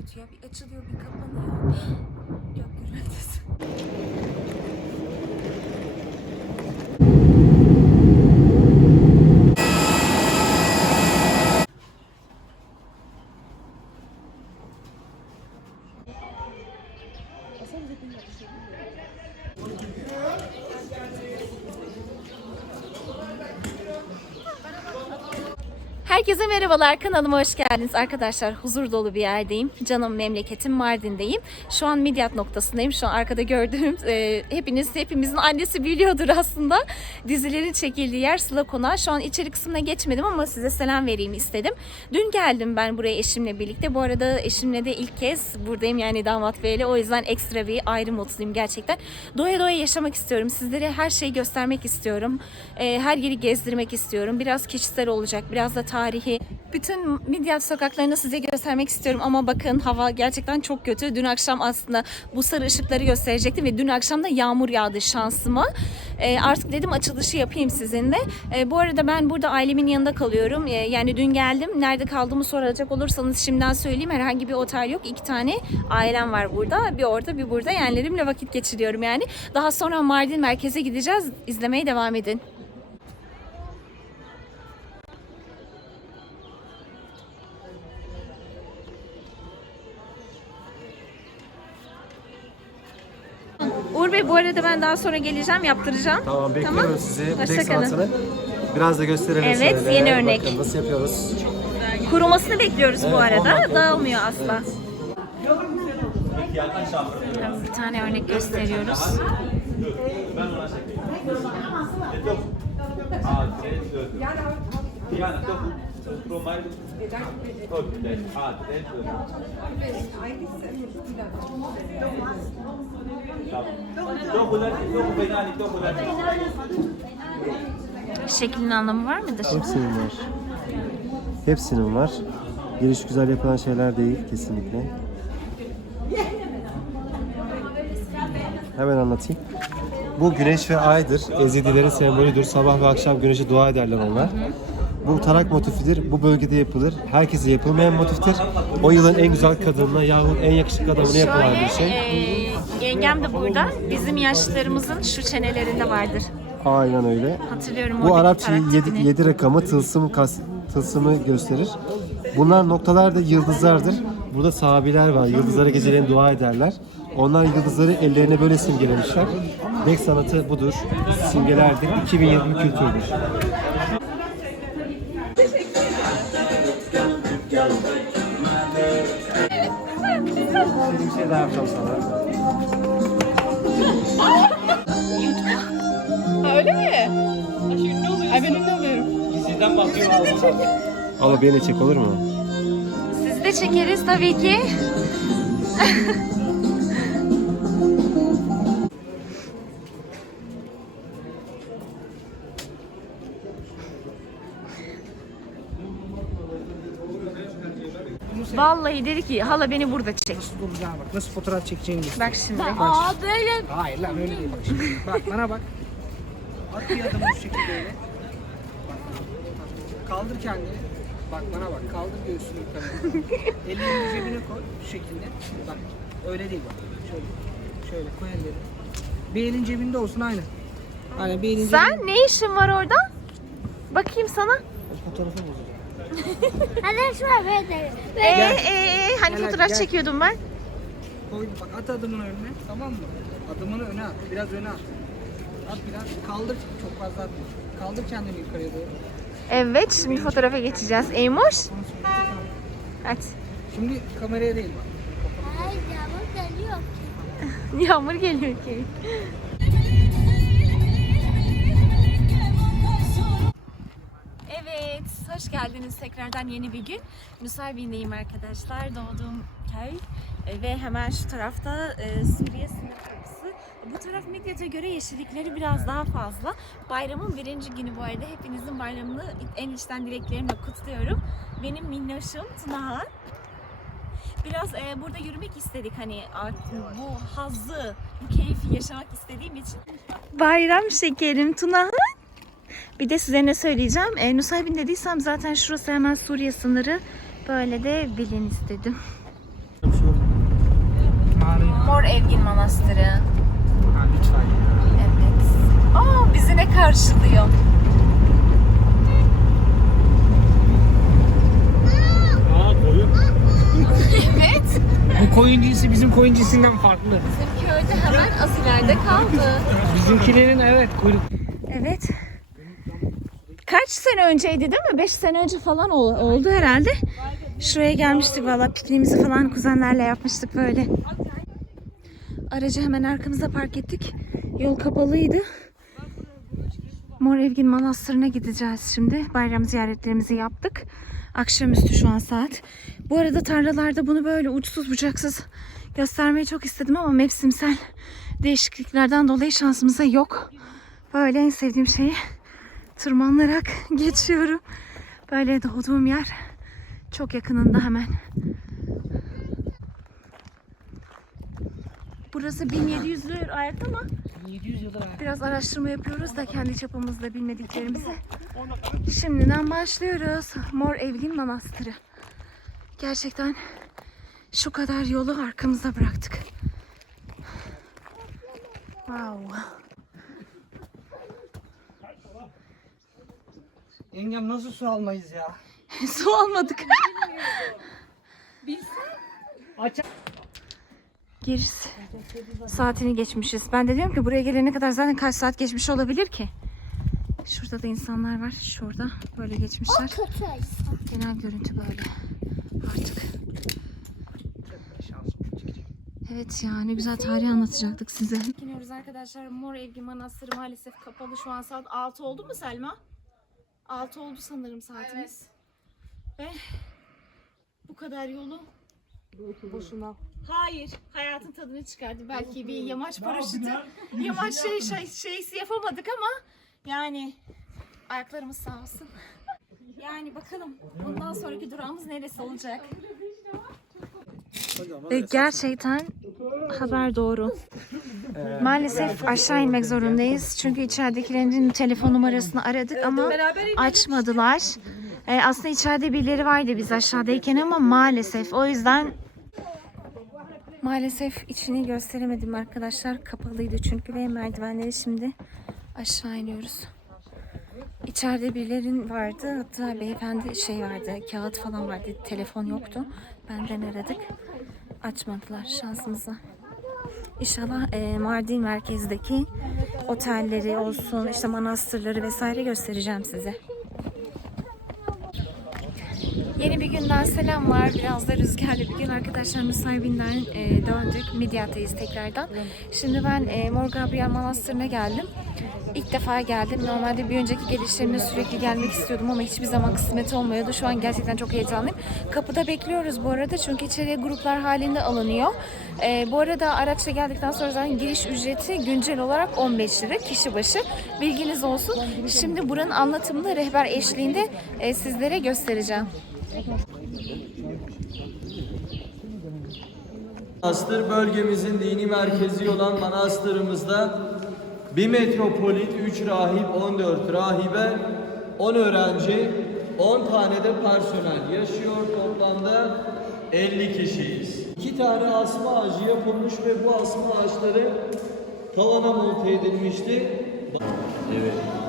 kötü ya. Bir açılıyor bir kapanıyor. Gök gürültüsü. Herkese merhabalar kanalıma hoş geldiniz arkadaşlar. Huzur dolu bir yerdeyim. Canım memleketim Mardin'deyim. Şu an Midyat noktasındayım. Şu an arkada gördüğüm e, hepiniz hepimizin annesi biliyordur aslında. Dizilerin çekildiği yer Sıla Konağı. Şu an içeri kısmına geçmedim ama size selam vereyim istedim. Dün geldim ben buraya eşimle birlikte. Bu arada eşimle de ilk kez buradayım yani damat beyle. O yüzden ekstra bir ayrı mutluyum gerçekten. Doya doya yaşamak istiyorum. Sizlere her şeyi göstermek istiyorum. E, her yeri gezdirmek istiyorum. Biraz kişisel olacak. Biraz da tarihi. Bütün Midyat sokaklarını size göstermek istiyorum ama bakın hava gerçekten çok kötü. Dün akşam aslında bu sarı ışıkları gösterecektim ve dün akşam da yağmur yağdı şansıma. E, artık dedim açılışı yapayım sizinle. E, bu arada ben burada ailemin yanında kalıyorum. E, yani dün geldim. Nerede kaldığımı soracak olursanız şimdiden söyleyeyim. Herhangi bir otel yok. İki tane ailem var burada. Bir orada bir burada. Yeğenlerimle vakit geçiriyorum yani. Daha sonra Mardin merkeze gideceğiz. İzlemeye devam edin. Uğur Bey bu arada ben daha sonra geleceğim, yaptıracağım. Tamam bekliyorum sizi. Hoşça kalın. biraz da gösterelim Evet, şöyle. yeni örnek. Bakın nasıl yapıyoruz. Kurumasını bekliyoruz bu Evet, arada. ondan- Dağılmıyor asla. Bir tane örnek gösteriyoruz. Şeklin anlamı var mıdır? Hepsinin var. Hepsinin var. Geliş güzel yapılan şeyler değil kesinlikle. Hemen anlatayım. Bu güneş ve aydır. Ezidilerin sembolüdür. Sabah ve akşam güneşe dua ederler onlar. Bu tarak motifidir. Bu bölgede yapılır. Herkese yapılmayan motiftir. O yılın en güzel kadınına yahut en yakışıklı adamına yapılan bir şey. eee, yengem de burada. Bizim yaşlarımızın şu çenelerinde vardır. Aynen öyle. Hatırlıyorum Bu Arapça tarak 7, tipini. 7 rakamı tılsım kas, tılsımı gösterir. Bunlar noktalar da yıldızlardır. Burada sahabiler var. Yıldızlara geceleyin dua ederler. Onlar yıldızları ellerine böyle simgelemişler. Bek sanatı budur. Simgelerdir. 2000 yıllık kültürdür. Şey daha yapacağım sana. Öyle mi? Ay ben ünlü oluyorum. Ama beni çek olur mu? Sizi de çekeriz tabii ki. Vallahi dedi ki hala beni burada çek. Bulacağım bak nasıl fotoğraf çekeceğini göster. Bak şimdi. Aa böyle. Hayır lan öyle değil bak şimdi. Bak bana bak. At bir adımı şu şekilde öyle. Bak. Kaldır kendini. Bak bana bak. Kaldır göğsünü yukarı. Ellerini cebine koy. Şu şekilde. Bak. Öyle değil bak. Şöyle. Şöyle koy ellerini. Bir elin cebinde olsun aynı. Aynen bir elin cebinde. Sen ne işin var orada? Bakayım sana. Fotoğrafı bozacağım. Hadi şu an böyle. Ee, ee, hani Gel, fotoğraf gel. çekiyordum ben. Koy bak at adımını önüne tamam mı? Adımını öne at. Biraz öne at. At biraz. Kaldır. Çok fazla atma. Kaldır kendini yukarıya doğru. Evet, şimdi fotoğrafa geçeceğiz. Eymoş. Hadi. Şimdi kameraya değil bak. Ay yağmur geliyor. Yağmur geliyor ki. Evet, hoş geldiniz tekrardan yeni bir gün. Nusaybin'deyim arkadaşlar. Doğduğum köy E, ve hemen şu tarafta e, Suriye sınır kapısı. Bu taraf Midyat'a göre yeşillikleri biraz daha fazla. Bayramın birinci günü bu arada. Hepinizin bayramını en içten dileklerimle kutluyorum. Benim minnoşum Tunahan. Biraz e, burada yürümek istedik hani bu hazzı, bu keyfi yaşamak istediğim için. Bayram şekerim Tunahan. Bir de size ne söyleyeceğim. E, Nusaybin dediysem zaten şurası hemen Suriye sınırı. Böyle de bilin istedim. Mor Evgin Manastırı. Ha, lütfen. Evet. Aa bizi ne karşılıyor? Aa koyun. Evet. Bu koyun cinsi bizim koyun cinsinden farklı. Bizim köyde hemen az ileride kaldı. Bizimkilerin evet kuyruk. Evet. Kaç sene önceydi değil mi? 5 sene önce falan ol- oldu herhalde. Şuraya gelmiştik valla pikniğimizi falan kuzenlerle yapmıştık böyle. Aracı hemen arkamıza park ettik. Yol kapalıydı. Mor Evgin Manastırı'na gideceğiz şimdi. Bayram ziyaretlerimizi yaptık. Akşamüstü şu an saat. Bu arada tarlalarda bunu böyle uçsuz bucaksız göstermeyi çok istedim ama mevsimsel değişikliklerden dolayı şansımıza yok. Böyle en sevdiğim şeyi tırmanarak geçiyorum. Böyle doğduğum yer çok yakınında hemen. Burası 1700'lü ayakta ama 700 yıldır ha. biraz araştırma yapıyoruz da kendi çapımızda bilmediklerimizi. Şimdiden başlıyoruz. Mor Evlin Manastırı. Gerçekten şu kadar yolu arkamıza bıraktık. Wow. Yengem nasıl su almayız ya? Su almadık. Aç. Giriş saatini geçmişiz. Ben de diyorum ki buraya gelene kadar zaten kaç saat geçmiş olabilir ki? Şurada da insanlar var. Şurada böyle geçmişler. Kötü. Genel görüntü böyle. Artık. Evet ya ne güzel tarih anlatacaktık size. Gidiyoruz arkadaşlar. Mor Evgi Manastırı maalesef kapalı. Şu an saat 6 oldu mu Selma? 6 oldu sanırım saatimiz. Ve bu kadar yolu boşuna. Hayır. Hayatın tadını çıkardı. Belki bir yamaç paraşütü, yamaç şey, şey, şeysi yapamadık ama yani ayaklarımız sağ olsun. Yani bakalım bundan sonraki durağımız neresi olacak? Ve gerçekten haber doğru. Maalesef aşağı inmek zorundayız. Çünkü içeridekilerin telefon numarasını aradık ama açmadılar. Ee, aslında içeride birileri vardı biz aşağıdayken ama maalesef o yüzden Maalesef içini gösteremedim arkadaşlar. Kapalıydı çünkü ve merdivenleri şimdi aşağı iniyoruz. İçeride birilerin vardı. Hatta beyefendi şey vardı. Kağıt falan vardı. Telefon yoktu. Benden aradık. Açmadılar şansımıza. İnşallah e, Mardin merkezdeki otelleri olsun, işte manastırları vesaire göstereceğim size. Yeni bir günden selamlar. Biraz da rüzgarlı bir gün. Arkadaşlar Nusaybin'den e, döndük. Midyat'tayız tekrardan. Şimdi ben e, Mor Gabriel Manastırı'na geldim. İlk defa geldim. Normalde bir önceki gelişlerimde sürekli gelmek istiyordum ama hiçbir zaman kısmet olmuyordu. Şu an gerçekten çok heyecanlıyım. Kapıda bekliyoruz bu arada çünkü içeriye gruplar halinde alınıyor. E, bu arada araçla geldikten sonra zaten giriş ücreti güncel olarak 15 lira kişi başı. Bilginiz olsun. Şimdi buranın anlatımını rehber eşliğinde e, sizlere göstereceğim. Manastır bölgemizin dini merkezi olan manastırımızda bir metropolit, 3 rahip, 14 rahibe, 10 öğrenci, 10 tane de personel yaşıyor. Toplamda 50 kişiyiz. 2 tane asma ağacı yapılmış ve bu asma ağaçları tavana monte edilmişti. Evet.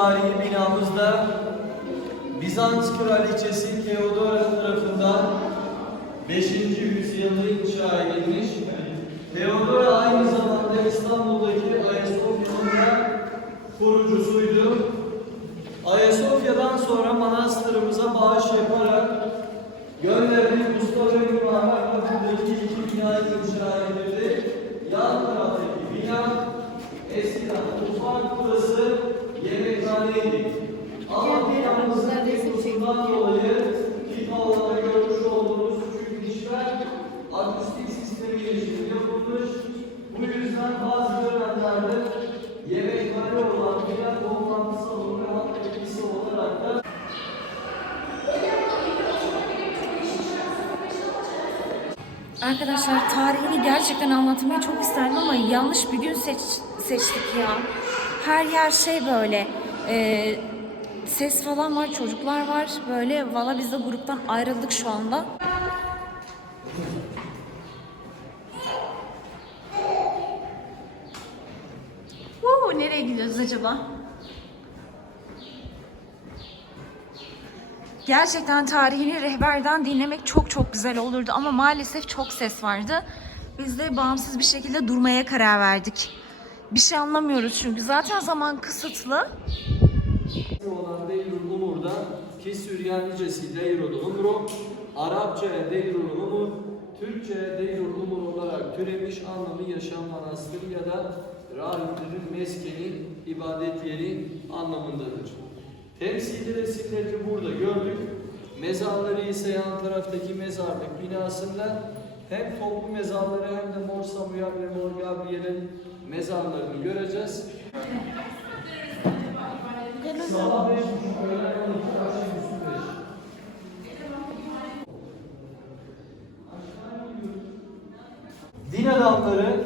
Tarihi binamızda Bizans Kraliçesi Theodora tarafından 5. yüzyılda inşa edilmiş. Theodora aynı zamanda İstanbul'daki Ayasofya'nın da kurucusuydu. Yanlış bir gün seç, seçtik ya. Her yer şey böyle Ee, ses falan var, çocuklar var. Böyle valla biz de gruptan ayrıldık şu anda. Woo, nereye gidiyoruz acaba? Gerçekten tarihini rehberden dinlemek çok çok güzel olurdu ama maalesef çok ses vardı. Biz de bağımsız bir şekilde durmaya karar verdik. Bir şey anlamıyoruz çünkü zaten zaman kısıtlı. olan Deyrul Umur'da ki Süryanicesi Deyrul Umru, Arapçaya Deyrul Umur, Türkçe'ye Deyrul Umur olarak türemiş anlamı yaşam manastırı ya da rahiplerin meskeni, ibadet yeri anlamındadır. Temsili resimlerini burada gördük. Mezarları ise yan taraftaki mezarlık binasında hem toplu mezarları hem de Mor Samuel ve Mor Gabriel'in mezarlarını göreceğiz. Akşamüstü beş. Din adamları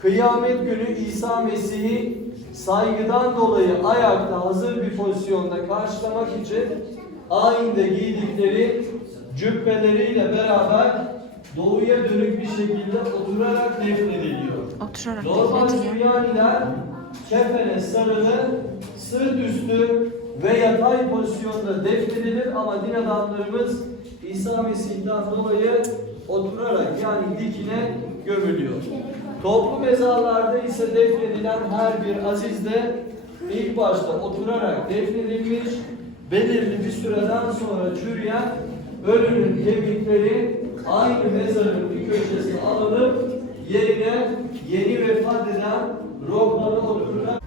kıyamet günü İsa Mesih'i saygıdan dolayı ayakta hazır bir pozisyonda karşılamak için ayinde giydikleri cübbeleriyle beraber doğuya dönük bir şekilde oturarak defnediliyor. Oturarak Normal Süryaniler kefene sarılı, sırt üstü ve yatay pozisyonda defnedilir ama din adamlarımız İsa Mesih'ten dolayı oturarak yani dikine gömülüyor. Toplu mezarlarda ise defnedilen her bir aziz de ilk başta oturarak defnedilmiş, belirli bir süreden sonra çürüyen ölünün kemikleri aynı mezarın bir köşesine alınıp yerine yeni vefat eden ruhları otururlar.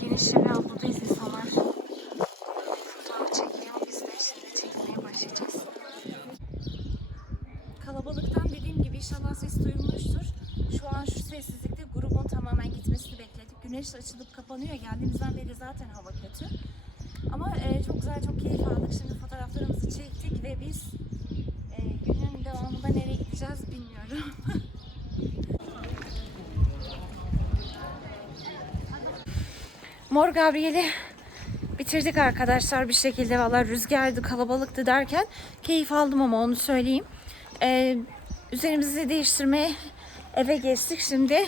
Geniş bir buradayız insanlar. Fotoğraf çekiyor. Biz de şimdi çekmeye başlayacağız. Kalabalıktan dediğim gibi inşallah ses duyulmuştur. Şu an şu sessizlikte grubun tamamen gitmesini bekledik. Güneş açılıp kapanıyor. Geldiğimizden beri zaten hava kötü. Ama e, çok güzel, çok keyif aldık. Şimdi fotoğraflarımızı çektik ve biz e, günün devamında nereye gideceğiz bilmiyorum. Mor Gabriel'i bitirdik arkadaşlar bir şekilde. Valla rüzgardı, kalabalıktı derken keyif aldım ama onu söyleyeyim. Ee, üzerimizi değiştirmeye eve geçtik. Şimdi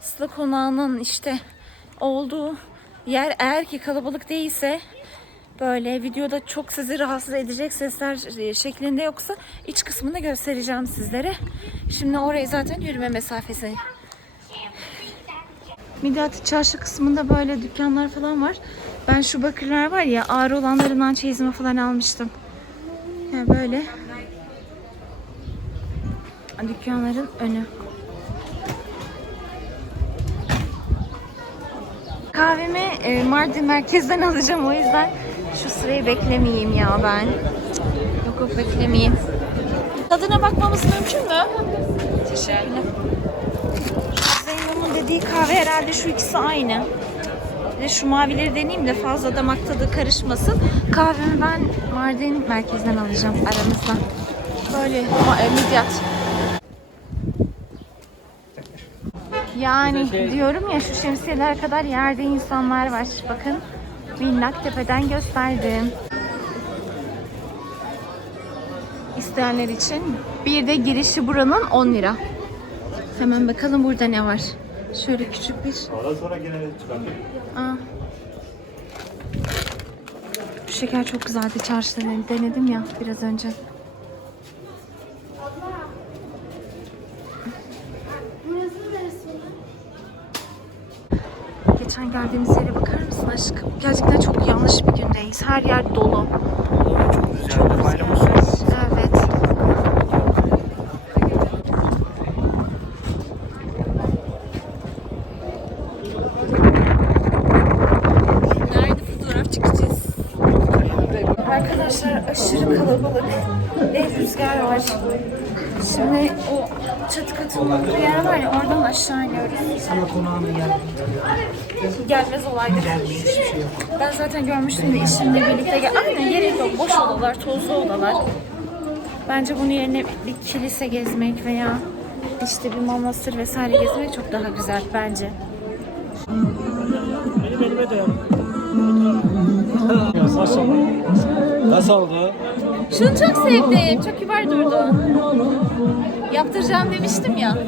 Sıla Konağı'nın işte olduğu yer eğer ki kalabalık değilse böyle videoda çok sizi rahatsız edecek sesler e, şeklinde yoksa iç kısmını göstereceğim sizlere. Şimdi oraya zaten yürüme mesafesi Midyat çarşı kısmında böyle dükkanlar falan var. Ben şu bakırlar var ya ağır olanlarından çeyizimi falan almıştım. Yani böyle dükkanların önü. Kahvemi e, Mardin merkezden alacağım o yüzden şu sırayı beklemeyeyim ya ben. Yok yok beklemeyeyim. Tadına bakmamız mümkün mü? Teşekkürler. Zeynep'in dediği kahve herhalde şu ikisi aynı. De şu mavileri deneyeyim de fazla damak tadı karışmasın. Kahvemi ben Mardin merkezden alacağım aramızda. Böyle ma- e, midyat. Yani diyorum ya şu şemsiyeler kadar yerde insanlar var. Bakın minnak tepeden gösterdim. İsteyenler için bir de girişi buranın 10 lira. Hemen bakalım burada ne var. Şöyle küçük bir... Ondan sonra gene. Aa. Bu şeker çok güzeldi çarşıda denedim ya biraz önce. Geçen geldiğimiz yere bakar mısın aşkım? Gerçekten çok yanlış bir gündeyiz. Her yer dolu. Çok rüzgar. Evet. Nerede fotoğraf çekeceğiz? Arkadaşlar aşırı kalabalık rüzgar var. Şimdi o çatı katı olduğu yer var ya oradan aşağı iniyoruz. Sana konağına geldim. Gelmez olaydı. Ben zaten görmüştüm de işimle birlikte gel. Aynen gerek yok. Boş odalar, tozlu odalar. Bence bunun yerine bir kilise gezmek veya işte bir manastır vesaire gezmek çok daha güzel bence. Nasıl oldu? Şunu çok sevdim. Çok kibar durdu. Yaptıracağım demiştim ya.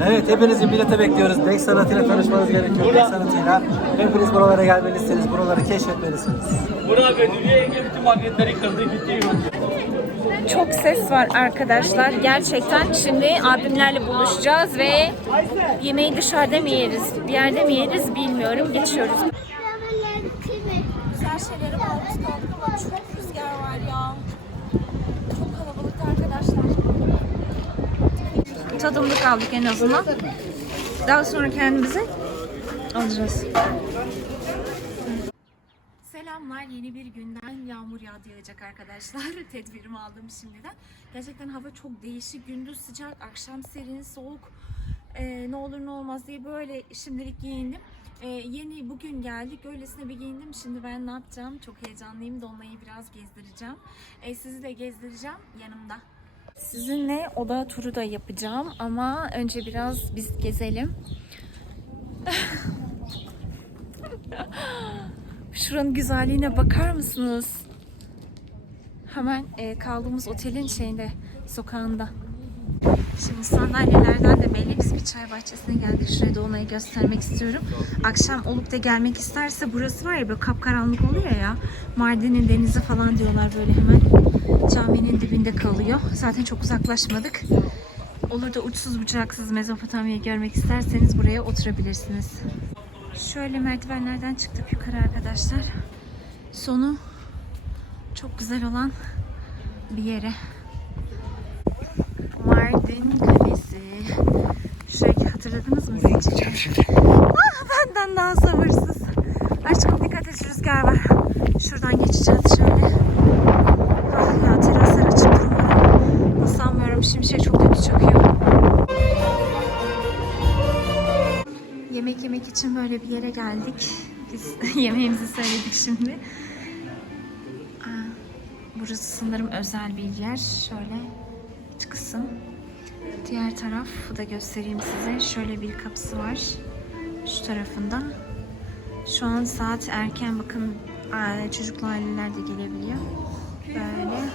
Evet, hepinizi millete bekliyoruz. Denk sanatıyla tanışmanız gerekiyor. Denk sanatıyla hepiniz buralara gelmelisiniz, buraları keşfetmelisiniz. Çok ses var arkadaşlar. Gerçekten şimdi abimlerle buluşacağız ve yemeği dışarıda mı yeriz, bir yerde mi yeriz bilmiyorum. Geçiyoruz. Güzel kaldık ama çok rüzgar var ya. Çok kalabalıktı arkadaşlar. Tadımlık aldık en azından. Daha sonra kendimize alacağız. Selamlar. Yeni bir günden yağmur yağdı yağacak arkadaşlar. Tedbirimi aldım şimdiden. Gerçekten hava çok değişik. Gündüz sıcak, akşam serin, soğuk. Ee, ne olur ne olmaz diye böyle şimdilik giyindim. Ee, yeni bugün geldik. Öylesine bir giyindim. Şimdi ben ne yapacağım? Çok heyecanlıyım. Dolmayı biraz gezdireceğim. Ee, sizi de gezdireceğim yanımda. Sizinle oda turu da yapacağım ama önce biraz biz gezelim. Şuranın güzelliğine bakar mısınız? Hemen e, kaldığımız otelin şeyinde, sokağında. Şimdi sandalyelerden de belli biz bir çay bahçesine geldik. Şuraya Dolunay'ı göstermek istiyorum. Akşam olup da gelmek isterse burası var ya böyle kapkaranlık oluyor ya. Mardin'in denizi falan diyorlar böyle hemen caminin dibinde kalıyor. Zaten çok uzaklaşmadık. Olur da uçsuz bucaksız Mezopotamya'yı görmek isterseniz buraya oturabilirsiniz. Şöyle merdivenlerden çıktık yukarı arkadaşlar. Sonu çok güzel olan bir yere. Mardin Kalesi. Şurayı hatırladınız mı? Ah, benden daha sabırsız. Aşkım dikkat et rüzgar var. Şuradan geçeceğiz şöyle. Böyle bir yere geldik. Biz yemeğimizi söyledik şimdi. Burası sanırım özel bir yer. Şöyle kısım. Diğer tarafı da göstereyim size. Şöyle bir kapısı var. Şu tarafında. Şu an saat erken bakın çocuklu aileler de gelebiliyor. Böyle.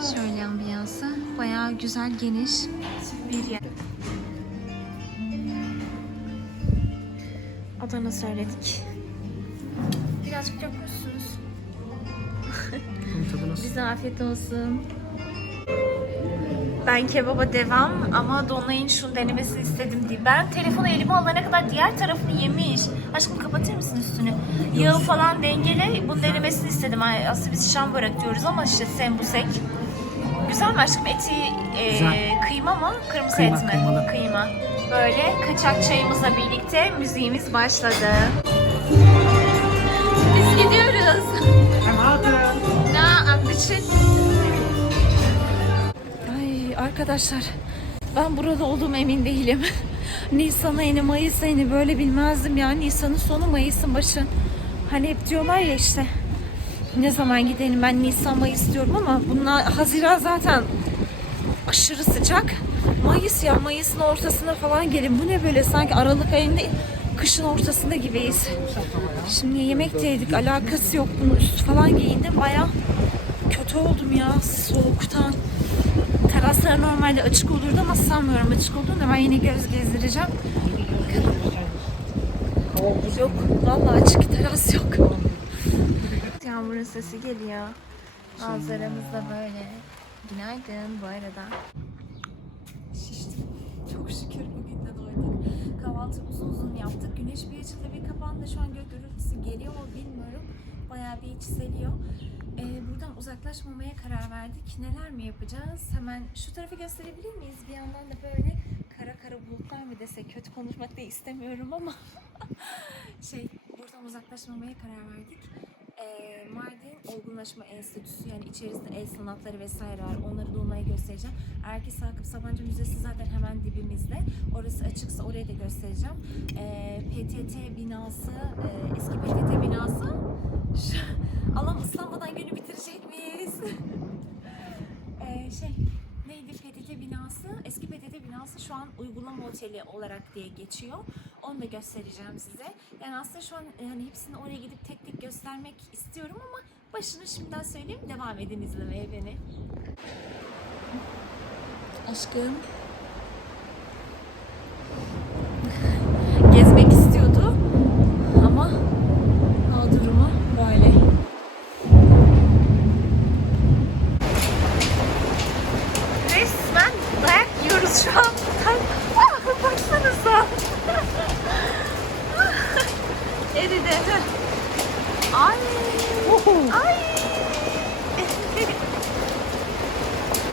Şöyle ambiyansı. Bayağı güzel, geniş bir yer. Adana söyledik. Birazcık dökmüşsünüz. Bize afiyet olsun. Ben kebaba devam ama Dolunay'ın şunu denemesini istedim diye. Ben telefonu elime alana kadar diğer tarafını yemiş. Aşkım kapatır mısın üstünü? Yağı falan dengele. Bunu denemesini istedim. Aslında biz şam bırakıyoruz ama işte sembusek. Güzel mi aşkım? Eti e, Güzel. kıyma mı? Kırmızı Kıyma, et mi? kıymalı. Kıyma. Böyle kaçak çayımızla birlikte müziğimiz başladı. Biz gidiyoruz. Na ambition. Ay arkadaşlar ben burada olduğum emin değilim. Nisan ayını, Mayıs ayını böyle bilmezdim ya. Nisan'ın sonu, Mayıs'ın başı. Hani hep diyorlar ya işte ne zaman gidelim ben Nisan, Mayıs diyorum ama bunlar Haziran zaten aşırı sıcak. Mayıs ya Mayıs'ın ortasına falan gelin. Bu ne böyle sanki Aralık ayında kışın ortasında gibiyiz. Şimdi yemek de yedik alakası yok. Bunu üst falan giyindim. Baya kötü oldum ya soğuktan. Teraslar normalde açık olurdu ama sanmıyorum açık olduğunu da ben yine göz gezdireceğim. Yok vallahi açık teras yok. Yağmurun sesi geliyor. Manzaramız da böyle. Günaydın bu arada. Çok şükür bugün de doyduk. Kahvaltı uzun uzun yaptık. Güneş bir açıldı bir kapandı. Şu an gök gürültüsü geliyor mu bilmiyorum. Bayağı bir çiseliyor. Ee, buradan uzaklaşmamaya karar verdik. Neler mi yapacağız? Hemen şu tarafı gösterebilir miyiz? Bir yandan da böyle kara kara bulutlar mı desek kötü konuşmak da istemiyorum ama şey buradan uzaklaşmamaya karar verdik. E, Mardin Olgunlaşma Enstitüsü yani içerisinde el sanatları vesaire var. Onları Dolunay'ı göstereceğim. Erki Sakıp Sabancı Müzesi zaten hemen dibimizde. Orası açıksa oraya da göstereceğim. Ee, e, PTT binası, e, eski PTT binası. Allah'ım ıslanmadan günü bitirecek miyiz? e, şey, Binası eski PTT binası şu an uygulama oteli olarak diye geçiyor. Onu da göstereceğim size. Yani aslında şu an yani hepsini oraya gidip tek tek göstermek istiyorum ama başını şimdiden söyleyeyim devam edin izlemeye beni. Aşkım. Gezmek istiyordu ama hal durumu böyle. Resmen dayak yiyoruz şu an. Ah, baksanıza. Eridi. Ay. Ay.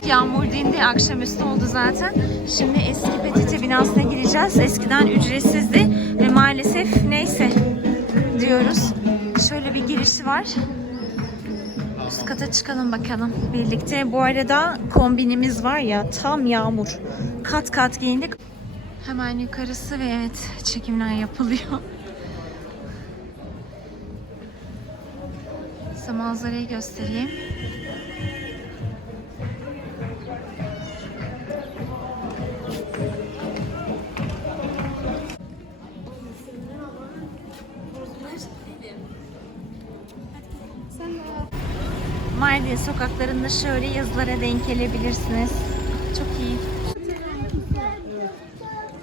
Yağmur dindi, akşamüstü oldu zaten. Şimdi eski PTT binasına gireceğiz. Eskiden ücretsizdi ve maalesef neyse diyoruz. Şöyle bir girişi var. Üst kata çıkalım bakalım birlikte. Bu arada kombinimiz var ya tam yağmur. Kat kat giyindik. Hemen yukarısı ve evet çekimler yapılıyor. Size manzarayı göstereyim. Sokaklarında şöyle yazılara denk gelebilirsiniz. Çok iyi.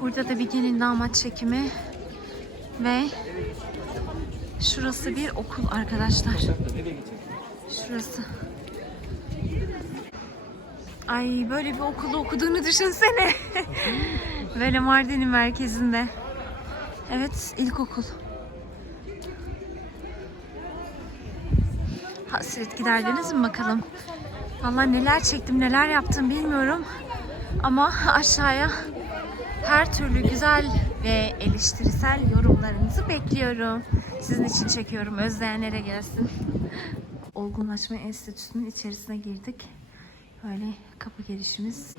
Burada da bir gelin damat çekimi ve şurası bir okul arkadaşlar. Şurası. Ay böyle bir okulda okuduğunu düşünsene. böyle Mardin'in merkezinde. Evet ilkokul. Hasret giderdiniz mi bakalım? Vallahi neler çektim neler yaptım bilmiyorum. Ama aşağıya her türlü güzel ve eleştirisel yorumlarınızı bekliyorum. Sizin için çekiyorum. Özleyenlere gelsin. Olgunlaşma Enstitüsü'nün içerisine girdik. Böyle kapı girişimiz.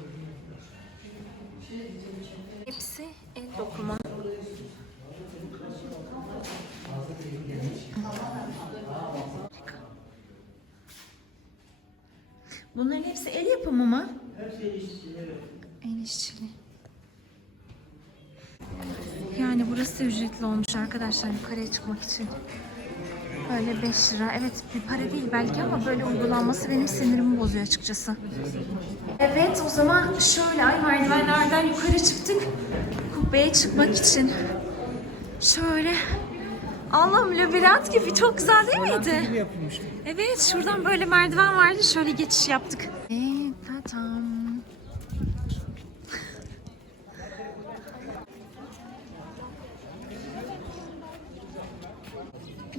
Hepsi el dokuma. Bunların hepsi el yapımı mı? Hepsi el işçiliği. El işçiliği. Burası ücretli olmuş arkadaşlar yukarıya çıkmak için. Böyle 5 lira. Evet bir para değil belki ama böyle uygulanması benim sinirimi bozuyor açıkçası. Evet o zaman şöyle ay merdivenlerden yukarı çıktık. Kubbeye çıkmak için. Şöyle. Allah'ım labirent gibi çok güzel değil miydi? Evet şuradan böyle merdiven vardı şöyle geçiş yaptık. Evet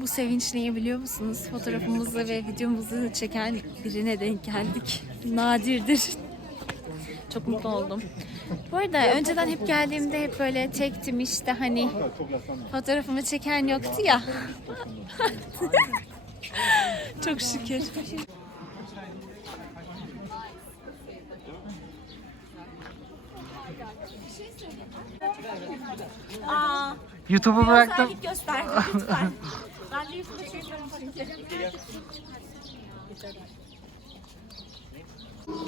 Bu sevinç neyi biliyor musunuz? Fotoğrafımızı ve videomuzu çeken birine denk geldik. Nadirdir. Çok mutlu oldum. Bu arada önceden hep geldiğimde hep böyle tektim işte hani fotoğrafımı çeken yoktu ya. Çok şükür. Aa, YouTube'u bıraktım. lütfen.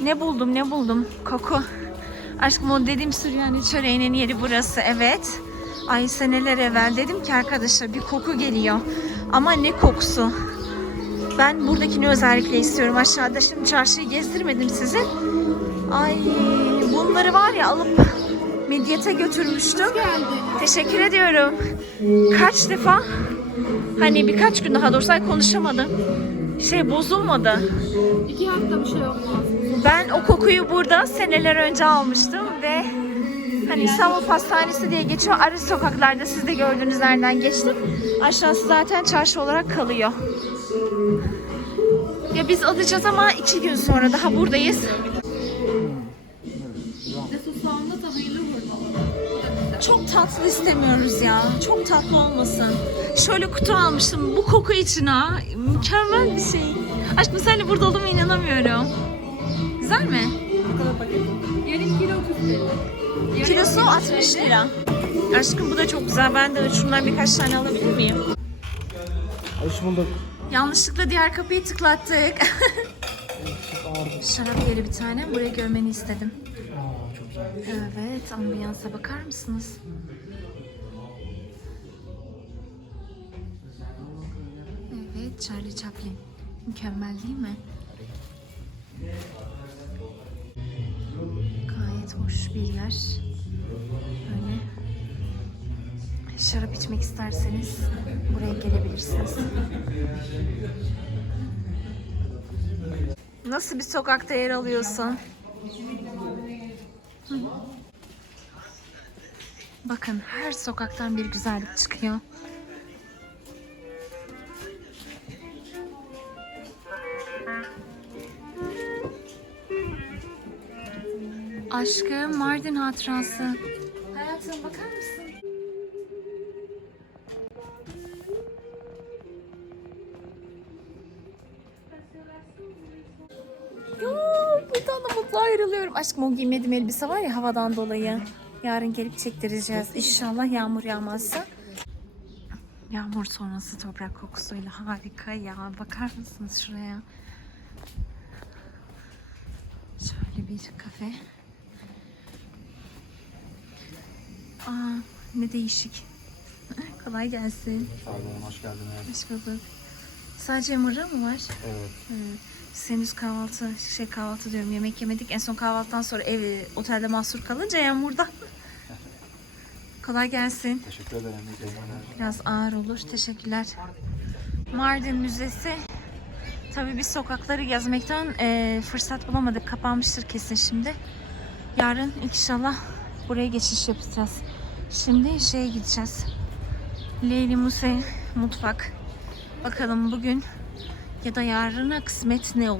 Ne buldum ne buldum? Koku. Aşkım o dediğim Süryani çöreğinin yeri burası evet. Ay seneler evvel dedim ki arkadaşlar bir koku geliyor. Ama ne kokusu? Ben buradakini özellikle istiyorum aşağıda. Şimdi çarşıyı gezdirmedim sizi. Ay bunları var ya alıp medyete götürmüştüm. Teşekkür ediyorum. Kaç defa? Hani birkaç gün daha doğrusu ay konuşamadım. Şey bozulmadı. İki hafta bir şey olmaz. Ben o kokuyu burada seneler önce almıştım ve hani İstanbul Pastanesi diye geçiyor. Arı sokaklarda siz de gördüğünüz nereden geçtim. Aşağısı zaten çarşı olarak kalıyor. Ya biz alacağız ama iki gün sonra daha buradayız. Tatlı istemiyoruz ya. Çok tatlı olmasın. Şöyle kutu almıştım bu koku için ha. Mükemmel bir şey. Aşkım sen de burada olduğuma inanamıyorum. Güzel mi? Yarım kilo 30 lira. Kilosu 60 lira. Aşkım bu da çok güzel. Ben de şundan birkaç tane alabilir miyim? Hoş bulduk. Yanlışlıkla diğer kapıyı tıklattık. Şarap yeri bir tane. Burayı görmeni istedim. Evet, ambiyansa bakar mısınız? Evet, Charlie Chaplin. Mükemmel değil mi? Gayet hoş bir yer. Böyle şarap içmek isterseniz buraya gelebilirsiniz. Nasıl bir sokakta yer alıyorsun? Bakın her sokaktan bir güzellik çıkıyor. Aşkım Mardin hatırası. Hayatım bakar mısın? Ya buradan da mutlu ayrılıyorum. Aşkım o giymediğim elbise var ya havadan dolayı. Yarın gelip çektireceğiz. İnşallah yağmur yağmazsa. Yağmur sonrası toprak kokusuyla harika ya. Bakar mısınız şuraya? Şöyle bir kafe. Aa ne değişik. Kolay gelsin. Pardon, hoş geldiniz. Hoş bulduk. Sadece mırra mı var? Evet. Biz henüz kahvaltı, şey kahvaltı diyorum yemek yemedik. En son kahvaltıdan sonra ev, otelde mahsur kalınca yağmurda. Kolay gelsin. Teşekkür ederim. Biraz ağır olur. Teşekkürler. Mardin Müzesi. Tabii biz sokakları gezmekten eee, fırsat bulamadık. Kapanmıştır kesin şimdi. Yarın inşallah buraya geçiş yapacağız. Şimdi şeye gideceğiz. Leyli Muse Mutfak. Bakalım bugün ya da yarına kısmet ne olur.